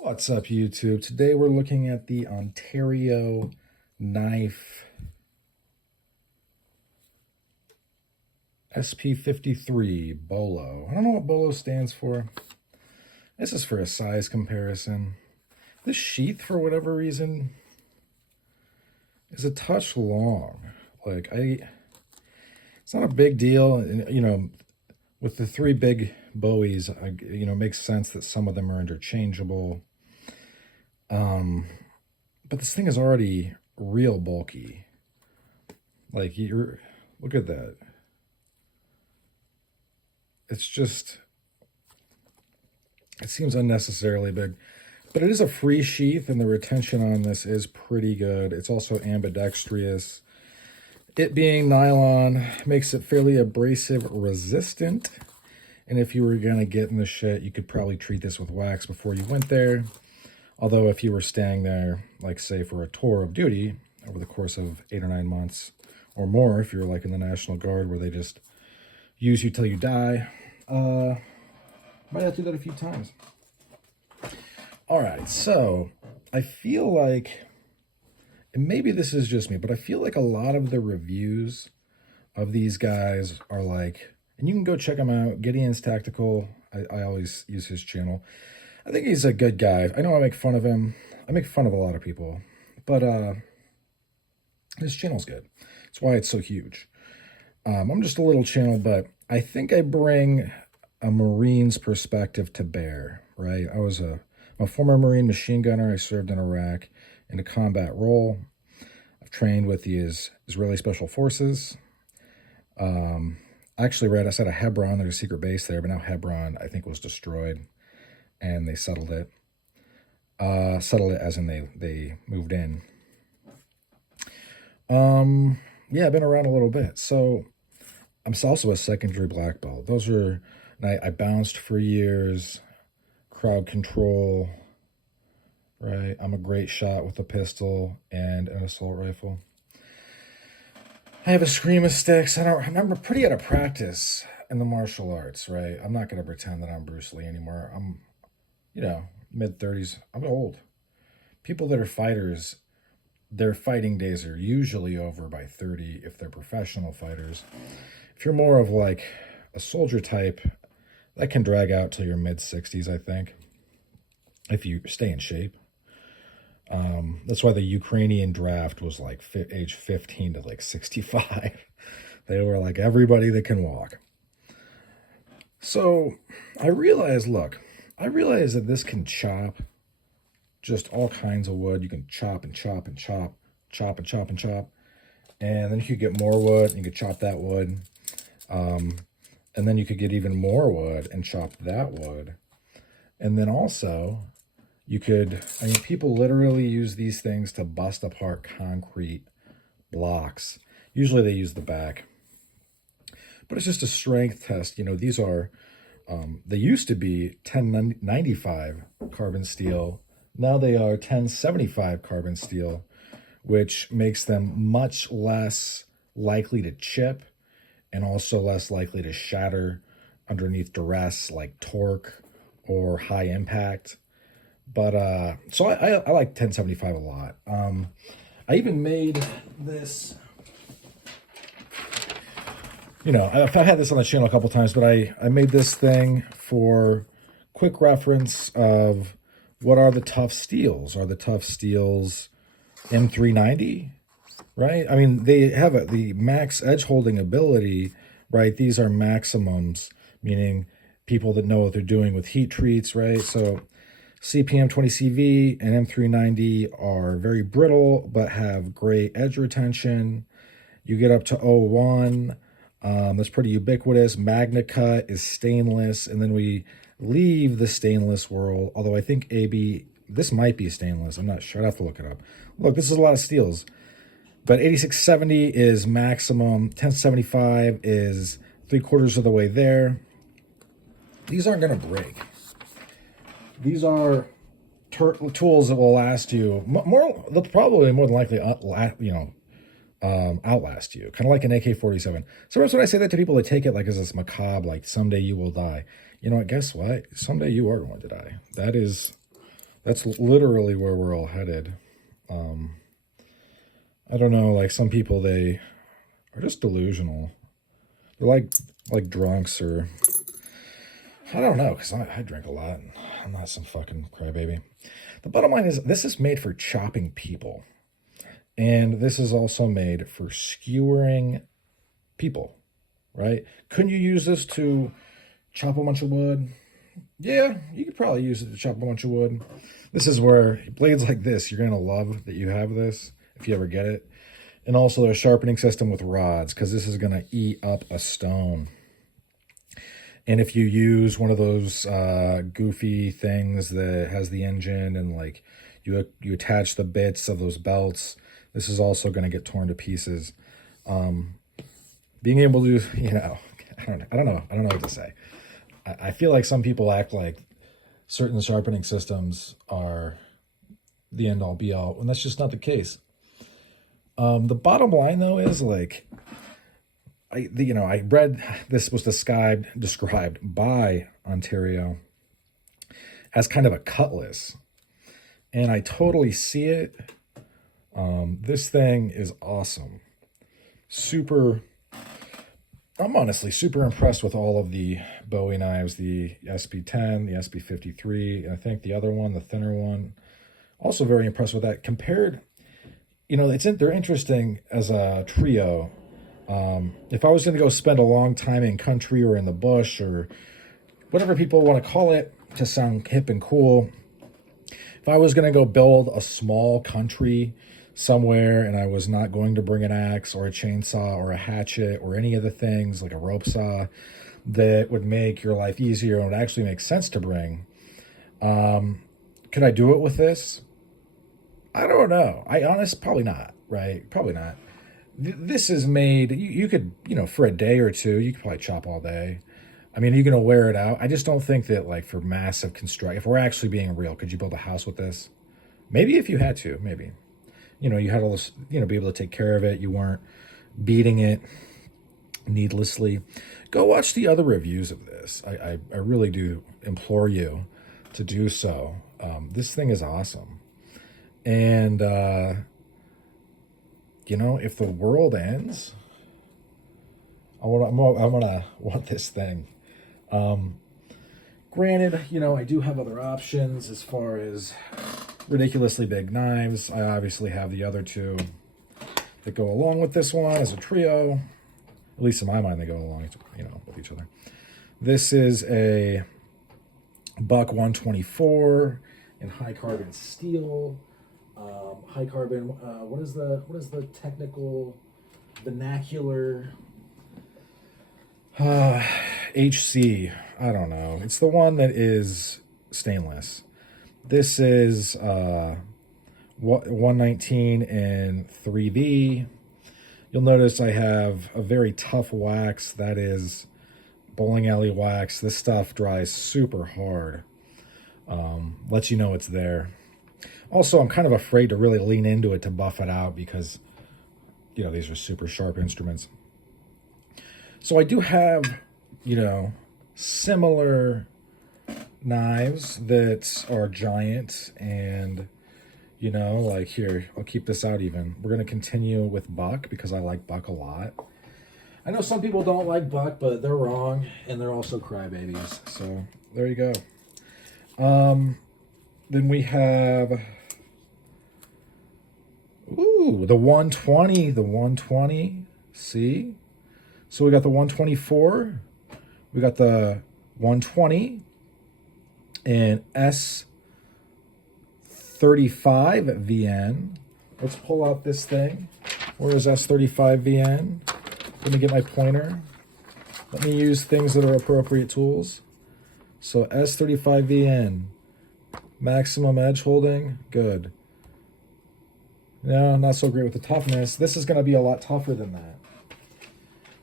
What's up, YouTube? Today we're looking at the Ontario knife SP53 Bolo. I don't know what Bolo stands for. This is for a size comparison. This sheath, for whatever reason, is a touch long. It's not a big deal. And, with the three big Bowies, it makes sense that some of them are interchangeable. But this thing is already real bulky. Look at that. It seems unnecessarily big, but it is a free sheath and the retention on this is pretty good. It's also ambidextrous. It being nylon makes it fairly abrasive resistant. And if you were going to get in the shit, you could probably treat this with wax before you went there. Although if you were staying there, like say for a tour of duty over the course of 8 or 9 months or more, if you're like in the National Guard where they just use you till you die, might have to do that a few times. All right, so I feel like, and maybe this is just me, but I feel like a lot of the reviews of these guys are like, and you can go check them out, Gideon's Tactical. I always use his channel. I think he's a good guy. I know I make fun of him. I make fun of a lot of people, but his channel's good. That's why it's so huge. I'm just a little channel, but I think I bring a Marine's perspective to bear, right? I'm a former Marine machine gunner. I served in Iraq in a combat role. I've trained with the Israeli Special Forces. Actually, right outside of Hebron, there's a secret base there, but now Hebron, I think, was destroyed, and they settled it. Settled it as in they moved in. Yeah, I've been around a little bit. So I'm also a secondary black belt. I bounced for years, crowd control, right? I'm a great shot with a pistol and an assault rifle. I have a scream of sticks. I'm pretty out of practice in the martial arts, right? I'm not going to pretend that I'm Bruce Lee anymore. I'm, mid-30s. I'm old. People that are fighters, their fighting days are usually over by 30 if they're professional fighters. If you're more of like a soldier type, that can drag out till your mid-60s, I think, if you stay in shape. That's why the Ukrainian draft was like age 15 to like 65. They were like everybody that can walk. So I realized that this can chop just all kinds of wood. You can chop and chop and chop, chop and chop and chop. And then you could get more wood and you could chop that wood. And then you could get even more wood and chop that wood. And then also people literally use these things to bust apart concrete blocks. Usually they use the back, but it's just a strength test. These are, they used to be 1095 carbon steel. Now they are 1075 carbon steel, which makes them much less likely to chip and also less likely to shatter underneath duress, like torque or high impact. But so I like 1075 a lot. I even made this, I've had this on the channel a couple times, but I made this thing for quick reference of what are the tough steels. Are the tough steels M390, right? I mean, they have the max edge holding ability, right? These are maximums, meaning people that know what they're doing with heat treats, right? So CPM 20CV and M390 are very brittle, but have great edge retention. You get up to 01. That's pretty ubiquitous. Magna Cut is stainless. And then we leave the stainless world, although I think this might be stainless. I'm not sure. I'd have to look it up. Look, this is a lot of steels. But 8670 is maximum. 1075 is 3/4 of the way there. These aren't going to break. These are tools that will last you they'll probably more than likely outlast you, kind of like an AK-47. Sometimes when I say that to people, they take it like as this macabre, like someday you will die. You know what? Guess what? Someday you are going to die. That's That's literally where we're all headed. I don't know, like some people, they are just delusional. They're like drunks, or I don't know, because I drink a lot and I'm not some fucking crybaby. The bottom line is this is made for chopping people. And this is also made for skewering people, right? Couldn't you use this to chop a bunch of wood? Yeah, you could probably use it to chop a bunch of wood. This is where blades like this, you're going to love that you have this if you ever get it. And also their sharpening system with rods, because this is going to eat up a stone. And if you use one of those goofy things that has the engine and like you attach the bits of those belts, this is also going to get torn to pieces. Being able to, I don't know what to say. I feel like some people act like certain sharpening systems are the end all be all, and that's just not the case. The bottom line though is like, I read this was described by Ontario as kind of a cutlass, and I totally see it. This thing is awesome. I'm honestly super impressed with all of the Bowie knives, the SP10, the SP53, and I think the other one, the thinner one. Also very impressed with that. Compared, they're interesting as a trio. If I was going to go spend a long time in country or in the bush or whatever people want to call it to sound hip and cool, if I was going to go build a small country somewhere and I was not going to bring an axe or a chainsaw or a hatchet or any of the things like a rope saw that would make your life easier and would actually make sense to bring, could I do it with this? I don't know. Probably not, right? Probably not. This is made, you could, for a day or two, you could probably chop all day. I mean, are you going to wear it out? I just don't think that, like, for massive construct, if we're actually being real, could you build a house with this? Maybe if you had to, maybe. You had all this, be able to take care of it. You weren't beating it needlessly. Go watch the other reviews of this. I really do implore you to do so. This thing is awesome. And, if the world ends, I'm gonna want this thing. Granted, I do have other options as far as ridiculously big knives. I obviously have the other two that go along with this one as a trio. At least in my mind, they go along, with each other. This is a Buck 124 in high carbon steel. High carbon. What is the technical vernacular? HC. I don't know. It's the one that is stainless. This is 119 in 3B. You'll notice I have a very tough wax. That is bowling alley wax. This stuff dries super hard. Lets you know it's there. Also, I'm kind of afraid to really lean into it to buff it out because, these are super sharp instruments. So I do have, similar knives that are giant and, like here, I'll keep this out even. We're going to continue with Buck because I like Buck a lot. I know some people don't like Buck, but they're wrong, and they're also crybabies. So there you go. Then we have, the 120, see? So we got the 124, we got the 120, and S35 VN. Let's pull out this thing. Where is S35 VN? Let me get my pointer. Let me use things that are appropriate tools. So S35 VN. Maximum edge holding, good. No, not so great with the toughness. This is going to be a lot tougher than that.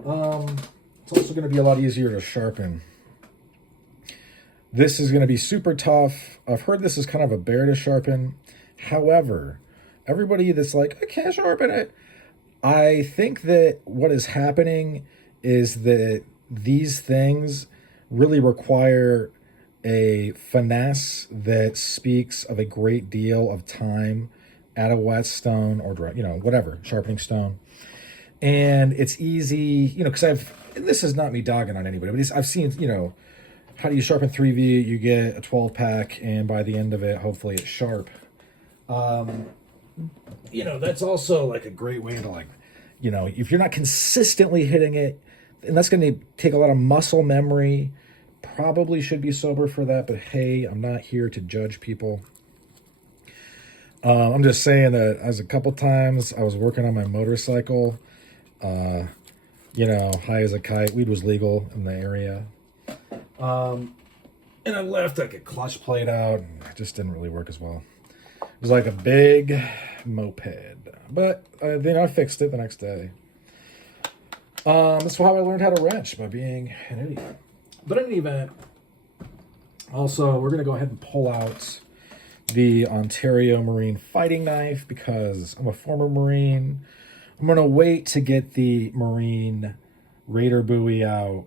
It's also going to be a lot easier to sharpen. This is going to be super tough. I've heard this is kind of a bear to sharpen. However, everybody that's like, I can't sharpen it. I think that what is happening is that these things really require a finesse that speaks of a great deal of time at a whetstone or whatever, sharpening stone. And it's easy, because this is not me dogging on anybody, but I've seen, how do you sharpen 3V? You get a 12 pack, and by the end of it, hopefully it's sharp. That's also like a great way to if you're not consistently hitting it, and that's going to take a lot of muscle memory, probably should be sober for that, but hey, I'm not here to judge people. I'm just saying that as a couple times I was working on my motorcycle, high as a kite. Weed was legal in the area. And I left like a clutch plate out, and it just didn't really work as well. It was like a big moped, but then I fixed it the next day. That's how I learned how to wrench, by being an idiot. But in any event, also, we're going to go ahead and pull out the Ontario Marine fighting knife because I'm a former Marine. I'm going to wait to get the Marine Raider buoy out.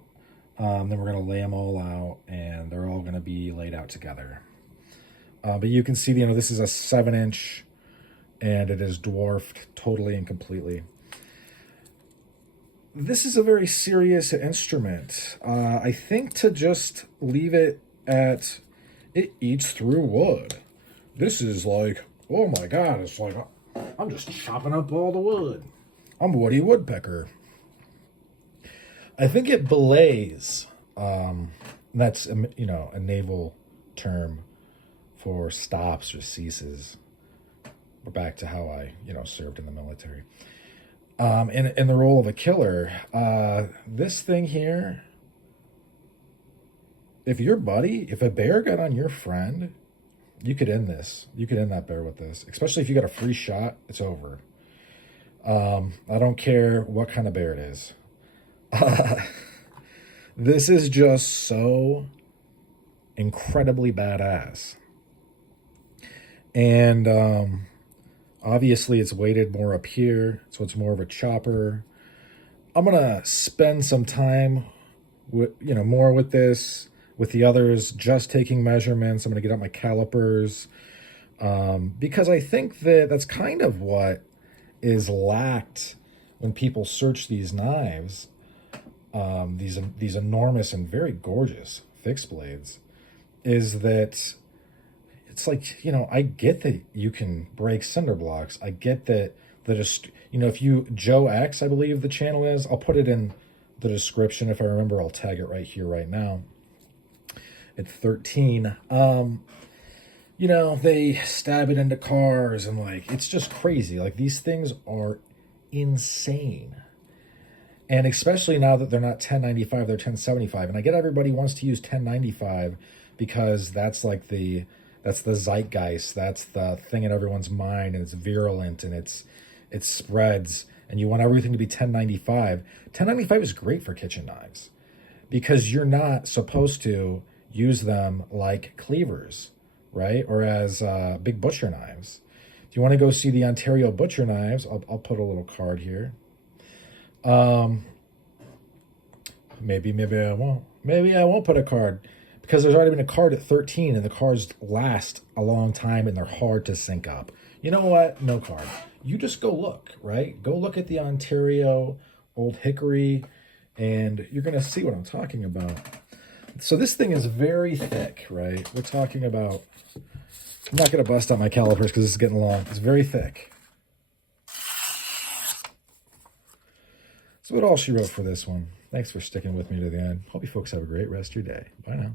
Then we're going to lay them all out, and they're all going to be laid out together. But you can see, this is a 7-inch, and it is dwarfed totally and completely. This is a very serious instrument. I think to just leave it at, it eats through wood. This is like, oh my God, it's like, I'm just chopping up all the wood. I'm Woody Woodpecker. I think it belays. That's, a naval term for stops or ceases. We're back to how I, served in the military. In the role of a killer, this thing here, if a bear got on your friend, you could end this. You could end that bear with this, especially if you got a free shot, it's over. I don't care what kind of bear it is. This is just so incredibly badass. And, obviously, it's weighted more up here, so it's more of a chopper. I'm going to spend some time more with this, with the others, just taking measurements. I'm going to get out my calipers because I think that's kind of what is lacked when people search these knives, these enormous and very gorgeous fixed blades, is that it's like, I get that you can break cinder blocks. I get that if you, Joe X, I believe the channel is, I'll put it in the description. If I remember, I'll tag it right here, right now. At 13, they stab it into cars and it's just crazy. These things are insane. And especially now that they're not 1095, they're 1075. And I get everybody wants to use 1095 because that's the zeitgeist. That's the thing in everyone's mind, and it's virulent, and it spreads, and you want everything to be 1095. 1095 is great for kitchen knives because you're not supposed to use them like cleavers, right? Or as big butcher knives. If you want to go see the Ontario butcher knives, I'll put a little card here. Maybe I won't. Maybe I won't put a card. Because there's already been a card at 13, and the cards last a long time, and they're hard to sync up. You know what? No card. You just go look, right? Go look at the Ontario Old Hickory, and you're going to see what I'm talking about. So this thing is very thick, right? We're talking about... I'm not going to bust out my calipers because this is getting long. It's very thick. So what all she wrote for this one. Thanks for sticking with me to the end. Hope you folks have a great rest of your day. Bye now.